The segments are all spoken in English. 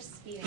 speeding.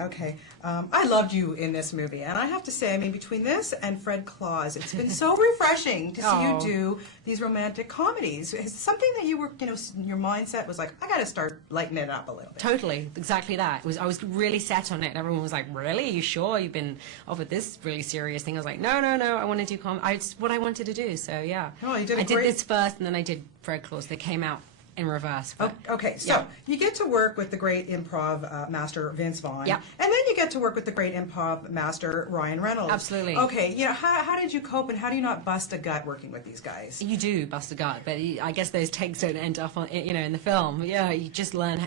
Okay. I loved you in this movie, and I have to say, I mean, between this and Fred Claus, it's been so refreshing to see you do these romantic comedies. Is it something that you were, you know, your mindset was like, I got to start lightening it up a little bit? Totally, exactly that. I was really set on it, and everyone was like, really? Are you sure you've been offered this really serious thing? I was like, no, I want to do comedy. It's what I wanted to do, so yeah. Oh, you did I did this first, and then I did Fred Claus. They came out in reverse. But, okay, so you get to work with the great improv master Vince Vaughn, Yep. and then you get to work with the great improv master Ryan Reynolds. Absolutely. Okay, you know, how did you cope, and how do you not bust a gut working with these guys? You do bust a gut, but I guess those takes don't end up on, you know, in the film. Yeah, you just learn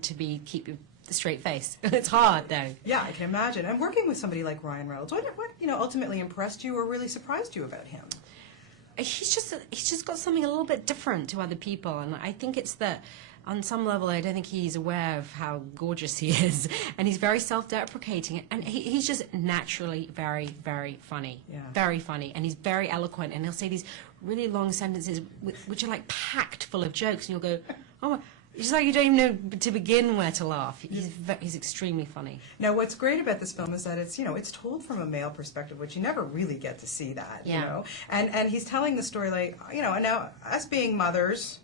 to keep your straight face. It's hard though. Yeah, I can imagine. And working with somebody like Ryan Reynolds, what you know ultimately impressed you or really surprised you about him? He's just got something a little bit different to other people, and I think it's that on some level I don't think he's aware of how gorgeous he is, and he's very self-deprecating, and he's just naturally very, very funny. Yeah. Very funny, and he's very eloquent, and he'll say these really long sentences which are like packed full of jokes, and you'll go, oh my. It's like you don't even know to begin where to laugh. He's extremely funny. Now, what's great about this film is that it's, you know, it's told from a male perspective, which you never really get to see that, Yeah. you know. And he's telling the story like, you know, and now us being mothers,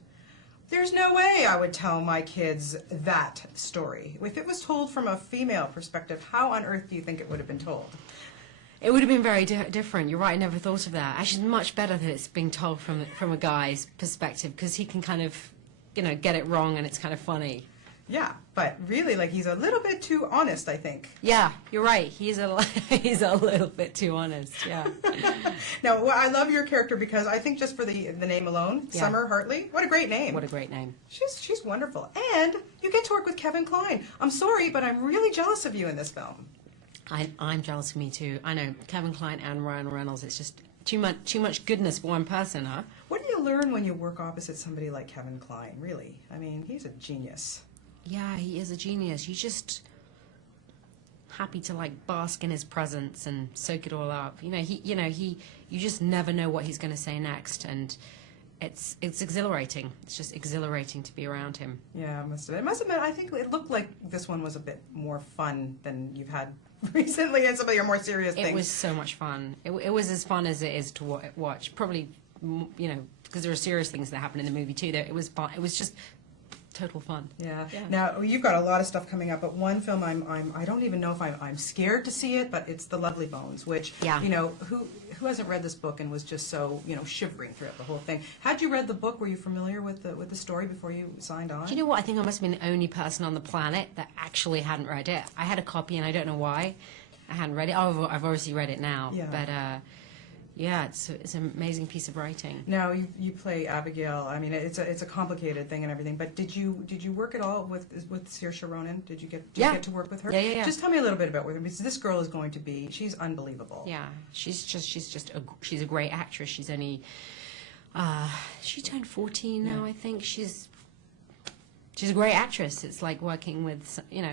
there's no way I would tell my kids that story. If it was told from a female perspective, how on earth do you think it would have been told? It would have been very different. You're right. I never thought of that. Actually, it's much better that it's being told from a guy's perspective, because he can kind of, you know, get it wrong, and it's kind of funny. Yeah, but really, like, he's a little bit too honest, I think. Yeah, you're right. He's a little bit too honest. Yeah. Now, well, I love your character because I think just for the name alone, Yeah. Summer Hartley, what a great name. What a great name. She's wonderful, and you get to work with Kevin Kline. I'm sorry, but I'm really jealous of you in this film. I'm jealous of me too. I know Kevin Kline and Ryan Reynolds. It's just too much goodness for one person, huh? What do you learn when you work opposite somebody like Kevin Kline? Really, I mean, he's a genius. Yeah, he is a genius. You just happy to like bask in his presence and soak it all up. You just never know what he's going to say next, and it's exhilarating. It's just exhilarating to be around him. Yeah, it must have been. I think it looked like this one was a bit more fun than you've had recently in some of your more serious things. It was so much fun. It was as fun as it is to watch. Probably, you know, because there are serious things that happen in the movie too. It was fun. It was just total fun. Yeah. Now you've got a lot of stuff coming up, but one film I don't even know if I'm scared to see it, but it's The Lovely Bones, which you know who hasn't read this book and was just so, you know, shivering throughout the whole thing. Had you read the book? Were you familiar with the story before you signed on? Do you know what? I think I must have been the only person on the planet that actually hadn't read it. I had a copy, and I don't know why I hadn't read it. Oh, I've obviously read it now. Yeah. But yeah, it's an amazing piece of writing. Now you play Abigail. I mean, it's a complicated thing and everything. But did you work at all with Saoirse Ronan? Did you get to work with her? Yeah. Just tell me a little bit about her, because this girl is going to be. She's unbelievable. Yeah, she's a great actress. She's only she turned 14 now, I think. She's a great actress. It's like working with, you know,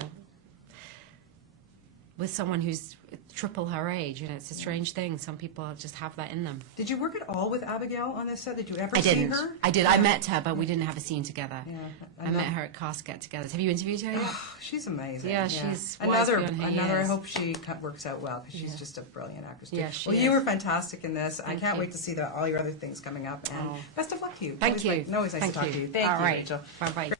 with someone who's triple her age. You know, it's a strange thing. Some people just have that in them. Did you work at all with Abigail on this set? Did you ever I see didn't. her? I did. I met her, but we didn't have a scene together. Yeah, I met her at cast get-togethers. Have you interviewed her yet? She's amazing. Yeah, she's another. wise beyond her I years. hope she works out well, because she's just a brilliant actress too. Yeah, she well, is. you were fantastic in this. I Thank can't you. wait to see all your other things coming up. And best of luck to you. Thank you. Always nice to talk to you. Thank All you, right. Rachel. Bye bye.